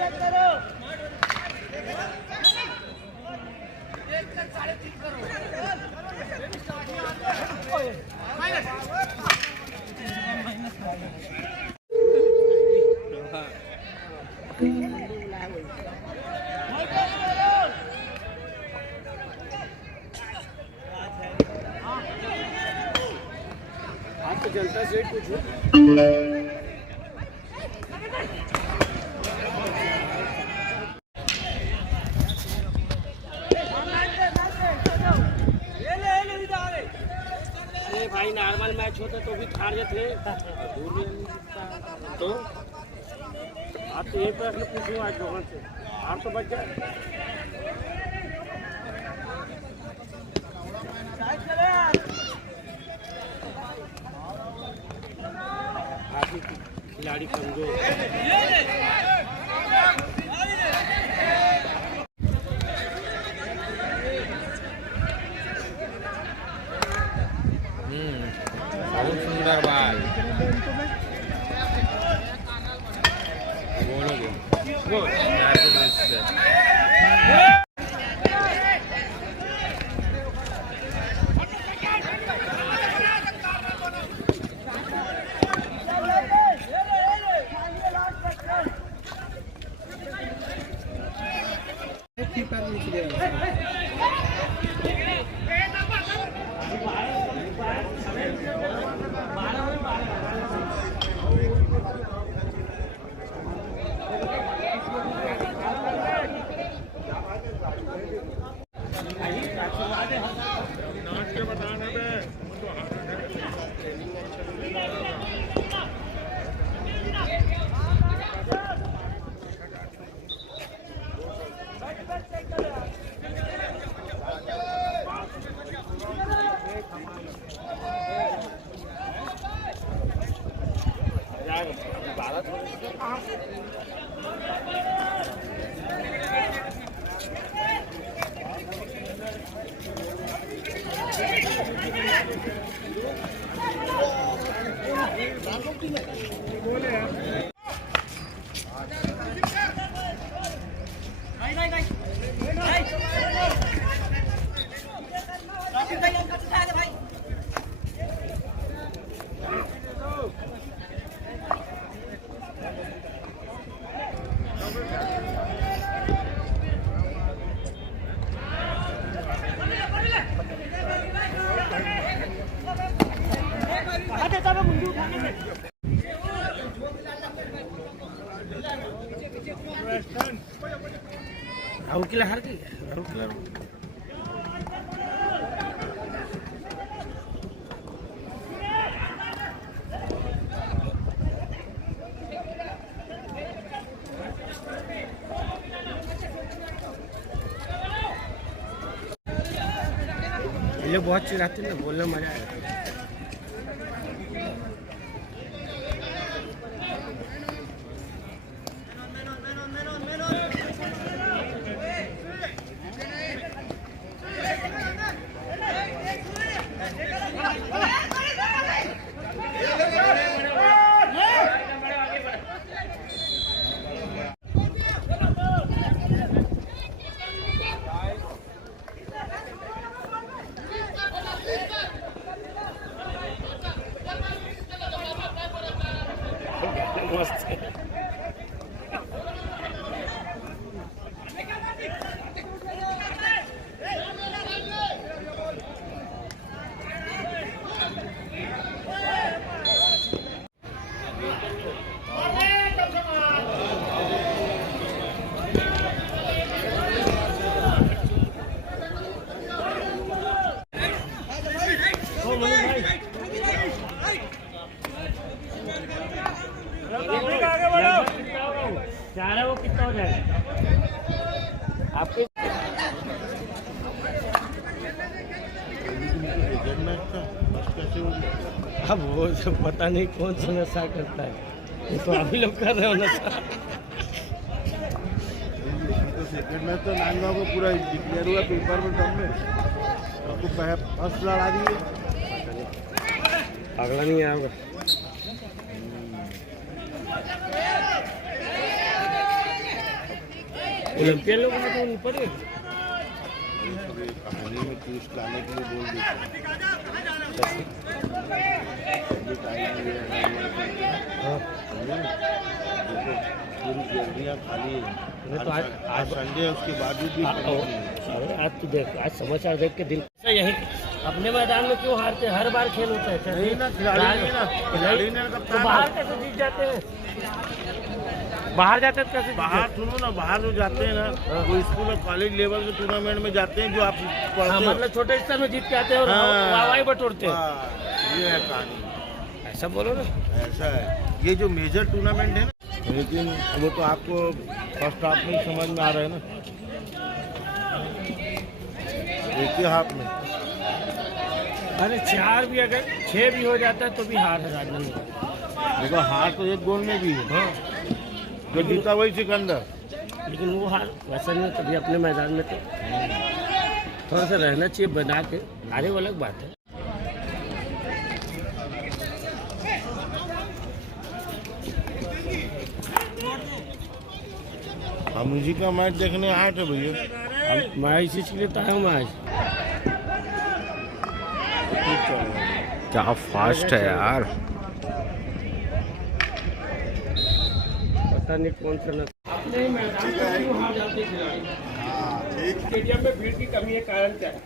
आप तो चलता सेट कुछ भाई नॉर्मल मैच होता तो भी हार जाते तो आप तो ये प्रश्न पूछूँ आज भगवान से आप तो बच जाए आप खिलाड़ी कमजोर बहुत सुंदर बाल राहुल किला हार गई राहुल किला ये लोग बहुत चिढ़ाते हैं ना बोलने मजा आया चारा वो कितना हो जाएगा आपके अब वो सब पता नहीं कौन सा नशा करता है ये तो आप ही लोग कर रहे हो नशा तो सेकंड मैच तो नांगा को पूरा डिक्लेयर हुआ पेपर में सब में आपको फर्स्ट लड़ा दिए अगला नहीं आएगा ओलंपियन लोगों को तो ऊपर है। कहानी में ट्विस्ट लाने के लिए बोल देते हाँ। देखो पूरी गैलरियाँ खाली है। तो आज संडे है, उसके बावजूद भी खाली नहीं है। अरे आज तो देख, आज समाचार देख के दिल से यही अपने मैदान में क्यों हारते हैं? हर बार खेल होता है क्या? नहीं ना, खिलाड़ी नहीं ना, खिलाड़ी ने तो कप्तान बाहर कैसे जीत जाते हैं? बाहर जाते हैं कैसे? बाहर सुनो ना, बाहर जो जाते हैं ना वो स्कूल और कॉलेज लेवल के टूर्नामेंट में जाते हैं जो आप हाँ, पढ़ते हो। मतलब छोटे स्तर में जीत के आते हैं और हाँ। वाहवाही बटोरते हैं। हाँ, ये है कहानी। ऐसा बोलो ना। ऐसा है, ये जो मेजर टूर्नामेंट है ना, लेकिन वो तो आपको फर्स्ट हाफ में ही समझ में आ रहा है ना, एक ही हाफ में। अरे 4 भी अगर 6 भी हो जाता है तो भी हार है राजधानी। देखो हार तो एक गोल में भी है, हाँ, जो जीता वही सिकंदर। लेकिन वो हार वैसा नहीं है। कभी अपने मैदान में तो थोड़ा सा रहना चाहिए बना के, हारे वो अलग बात है। हम इसी का मैच देखने आए थे भैया। अब मैं इसी चीज के लिए तो आया हूँ मैं आज। क्या फास्ट है यार। पता नहीं कौन सा अपने मैदान में क्यों हार जाते खिलाड़ी? स्टेडियम में भीड़ की कमी है, कारण क्या है?